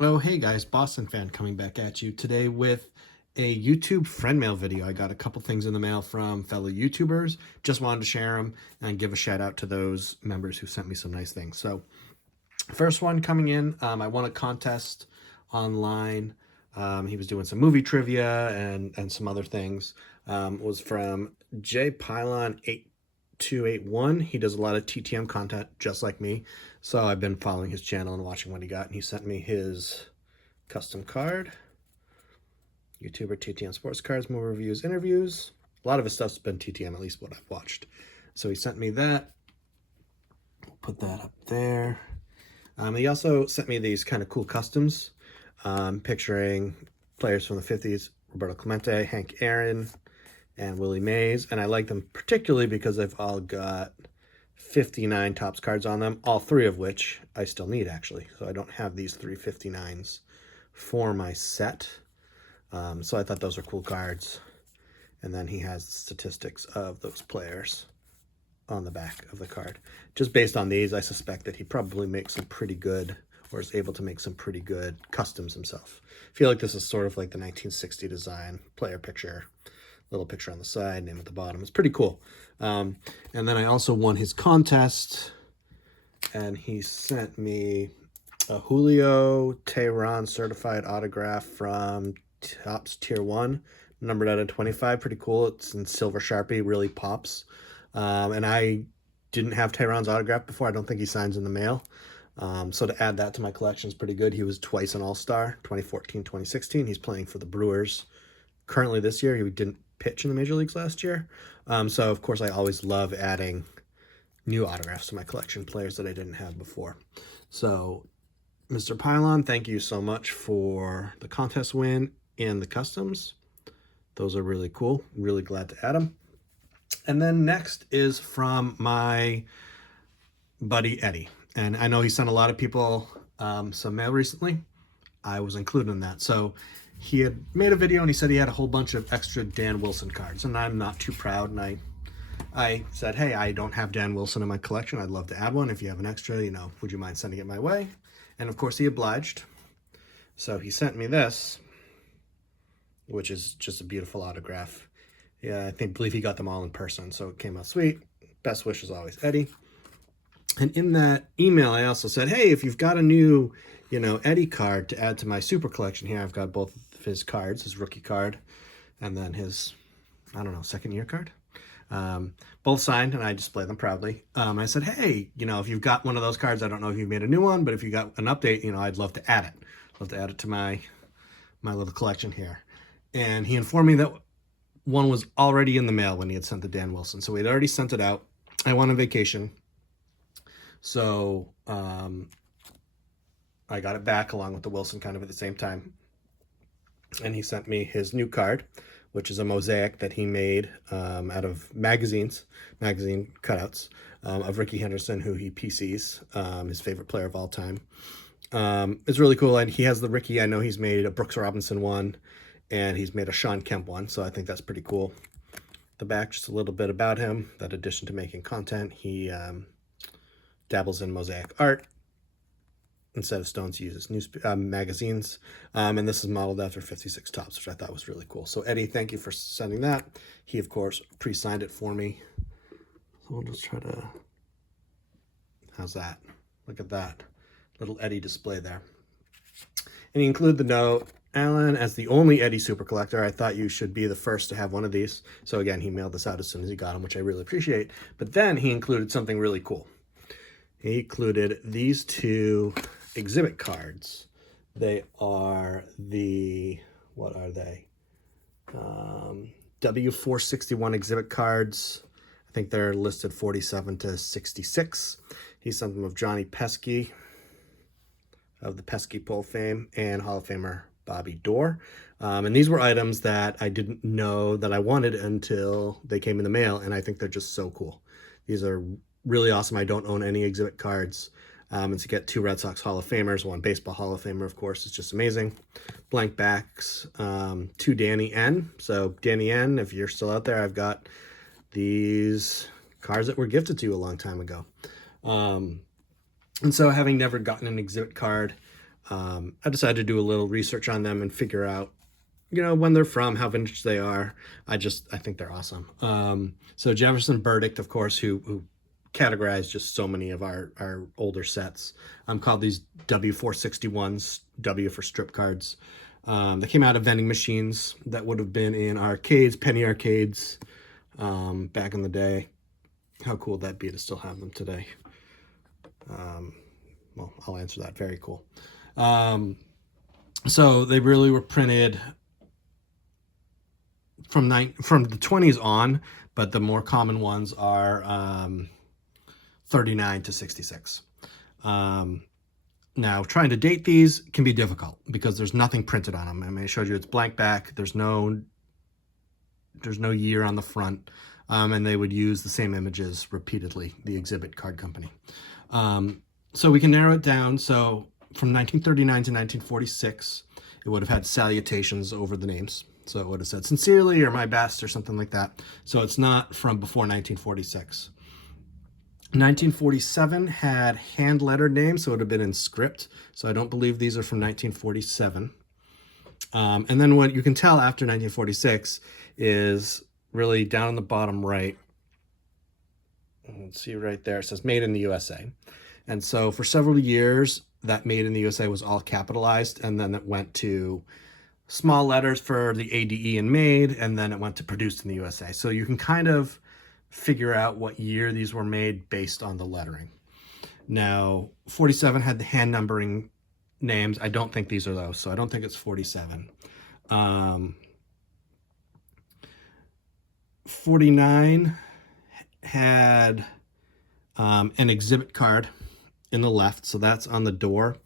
Oh, hey guys, Boston fan coming back at you today with a YouTube friend mail video. I got a couple things in the mail from fellow YouTubers. Just wanted to share them and give a shout out to those members who sent me some nice things. So, first one coming in, I won a contest online. He was doing some movie trivia and some other things. Was from J Pylon 8281. He does a lot of TTM content just like me. So I've been following his channel and watching what he got. And he sent me his custom card. YouTuber TTM Sports Cards, movie reviews, interviews. A lot of his stuff's been TTM, at least what I've watched. So he sent me that. We'll put that up there. He also sent me these kind of cool customs, picturing players from the 50s, Roberto Clemente, Hank Aaron, and Willie Mays. And I like them particularly because they've all got 59 Topps cards on them, all three of which I still need, actually. So I don't have these 359s for my set. So I thought those were cool cards. And then he has the statistics of those players on the back of the card. Just based on these, I suspect that he probably makes some pretty good, or is able to make some pretty good customs himself. I feel like this is sort of like the 1960 design, player picture, little picture on the side, name at the bottom. It's pretty cool. And then I also won his contest, and he sent me a Julio Teheran certified autograph from Topps Tier 1, numbered out of 25. Pretty cool. It's in silver Sharpie, really pops. And I didn't have Teheran's autograph before. I don't think he signs in the mail. So to add that to my collection is pretty good. He was twice an All-Star, 2014, 2016. He's playing for the Brewers currently this year. He didn't pitch in the major leagues last year. So, of course, I always love adding new autographs to my collection, players that I didn't have before. So, Mr. Pylon, thank you so much for the contest win and the customs. Those are really cool. Really glad to add them. And then next is from my buddy Eddie. And I know he sent a lot of people some mail recently. I was included in that. So he had made a video and he said he had a whole bunch of extra Dan Wilson cards. And I'm not too proud. And I said, hey, I don't have Dan Wilson in my collection. I'd love to add one. If you have an extra, would you mind sending it my way? And of course he obliged. So he sent me this, which is just a beautiful autograph. Yeah, believe he got them all in person, so it came out sweet. Best wishes always, Eddie. And in that email, I also said, hey, if you've got a new, Eddie card to add to my super collection here, I've got both of his cards, his rookie card, and then his, second year card. Both signed, and I display them proudly. I said, hey, if you've got one of those cards, I don't know if you've made a new one, but if you got an update, I'd love to add it. Love to add it to my little collection here. And he informed me that one was already in the mail when he had sent the Dan Wilson. So we'd already sent it out. I went on vacation. So I got it back along with the Wilson kind of at the same time. And he sent me his new card, which is a mosaic that he made out of magazine cutouts of Rickey Henderson, who he PCs, his favorite player of all time. It's really cool. And he has the Rickey. I know he's made a Brooks Robinson one, and he's made a Sean Kemp one, so I think that's pretty cool. The back, just a little bit about him. That addition to making content, he dabbles in mosaic art. Instead of stones, he uses magazines. And this is modeled after 56 Topps, which I thought was really cool. So Eddie, thank you for sending that. He, of course, pre-signed it for me. So we'll just try to... How's that? Look at that. Little Eddie display there. And he included the note, Alan, as the only Eddie super collector, I thought you should be the first to have one of these. So again, he mailed this out as soon as he got them, which I really appreciate. But then he included something really cool. He included these two exhibit cards. They are the, what are they? W461 exhibit cards. I think they're listed 47 to 66. He sent them of Johnny Pesky of the Pesky Pole fame and Hall of Famer Bobby Dorr. And these were items that I didn't know that I wanted until they came in the mail, and I think they're just so cool. These are really awesome. I don't own any exhibit cards. And to get two Red Sox Hall of Famers, one baseball Hall of Famer, of course, is just amazing. Blank backs, two Danny N. So Danny N, if you're still out there, I've got these cards that were gifted to you a long time ago. And so having never gotten an exhibit card, I decided to do a little research on them and figure out, when they're from, how vintage they are. I think they're awesome. So Jefferson Burdick, of course, who categorized just so many of our older sets, called these W461s, W for strip cards. They came out of vending machines that would have been in arcades, penny arcades, back in the day. How cool would that be to still have them today? Well, I'll answer that. Very cool. So they really were printed from the 20s on, but the more common ones are 39 to 66. Now, trying to date these can be difficult because there's nothing printed on them. I mean, I showed you it's blank back. There's no year on the front, and they would use the same images repeatedly, the exhibit card company. So we can narrow it down. So from 1939 to 1946, it would have had salutations over the names. So it would have said sincerely or my best or something like that. So it's not from before 1946. 1947 had hand-lettered names, so it would have been in script. So I don't believe these are from 1947. And then what you can tell after 1946 is really down in the bottom right. Let's see right there. It says Made in the USA. And so for several years, that Made in the USA was all capitalized, and then it went to small letters for the ADE and Made, and then it went to Produced in the USA. So you can kind of figure out what year these were made based on the lettering. Now, 47 had the hand numbering names. I don't think these are those, so I don't think it's 47. 49 had an exhibit card in the left, so that's on the door,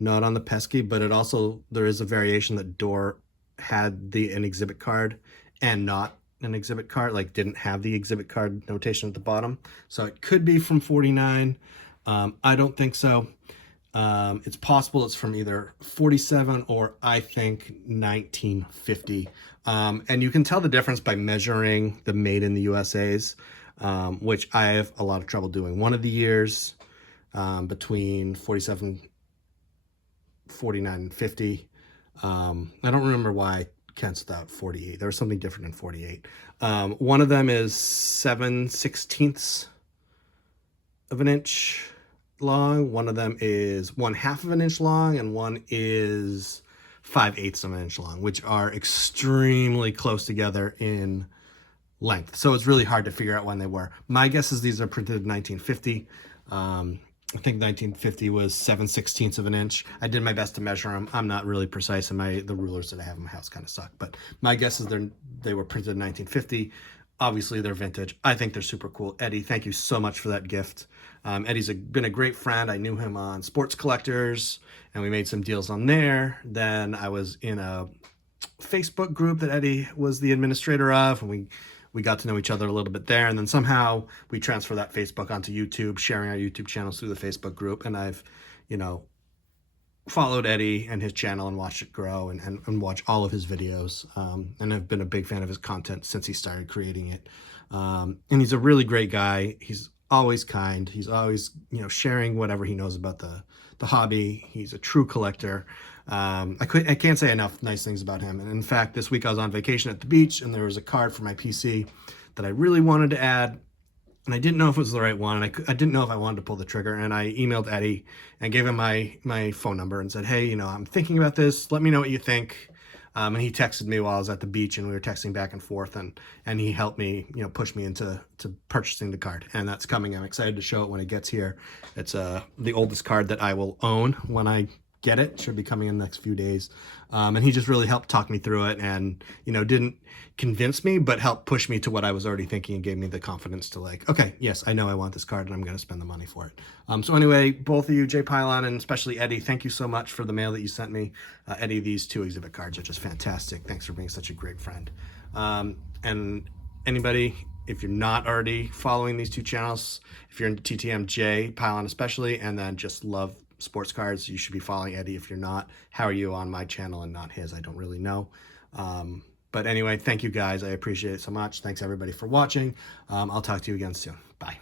not on the pesky, but it also, there is a variation that door had an exhibit card and not an exhibit card, like didn't have the exhibit card notation at the bottom. So it could be from 49. I don't think so. It's possible it's from either 47 or I think 1950. And you can tell the difference by measuring the Made in the USA's, which I have a lot of trouble doing. One of the years between 47, 49, and 50. I don't remember why I canceled out 48. There was something different in 48. One of them is 7/16 of an inch long. One of them is 1/2 of an inch long, and one is 5/8 of an inch long, which are extremely close together in length. So it's really hard to figure out when they were. My guess is these are printed in 1950. I think 1950 was 7/16 of an inch. I did my best to measure them. I'm not really precise, and the rulers that I have in my house kind of suck. But my guess is they were printed in 1950. Obviously, they're vintage. I think they're super cool. Eddie, thank you so much for that gift. Eddie's been a great friend. I knew him on Sports Collectors, and we made some deals on there. Then I was in a Facebook group that Eddie was the administrator of, and we got to know each other a little bit there, and then somehow we transfer that Facebook onto YouTube, sharing our YouTube channels through the Facebook group. And I've, followed Eddie and his channel and watched it grow and watch all of his videos. And I've been a big fan of his content since he started creating it. And he's a really great guy. He's always kind. He's always, sharing whatever he knows about the hobby. He's a true collector. I can't say enough nice things about him. And in fact, this week I was on vacation at the beach, and there was a card for my PC that I really wanted to add, and I didn't know if it was the right one. And I didn't know if I wanted to pull the trigger, and I emailed Eddie and gave him my phone number and said, hey, I'm thinking about this. Let me know what you think. And he texted me while I was at the beach, and we were texting back and forth, and he helped me, push me into purchasing the card. And that's coming. I'm excited to show it when it gets here. It's the oldest card that I will own when I get it. Should be coming in the next few days. And he just really helped talk me through it, and didn't convince me, but helped push me to what I was already thinking, and gave me the confidence to okay, yes, I know I want this card, and I'm going to spend the money for it. So anyway, both of you, Jay Pylon and especially Eddie, thank you so much for the mail that you sent me. Eddie, these 2 exhibit cards are just fantastic. Thanks for being such a great friend. And anybody, if you're not already following these 2 channels, if you're into TTM, Jay Pylon especially, and then just love sports cards, you should be following Eddie. If you're not, how are you on my channel and not his? I don't really know. But anyway, thank you guys. I appreciate it so much. Thanks everybody for watching. I'll talk to you again soon. Bye.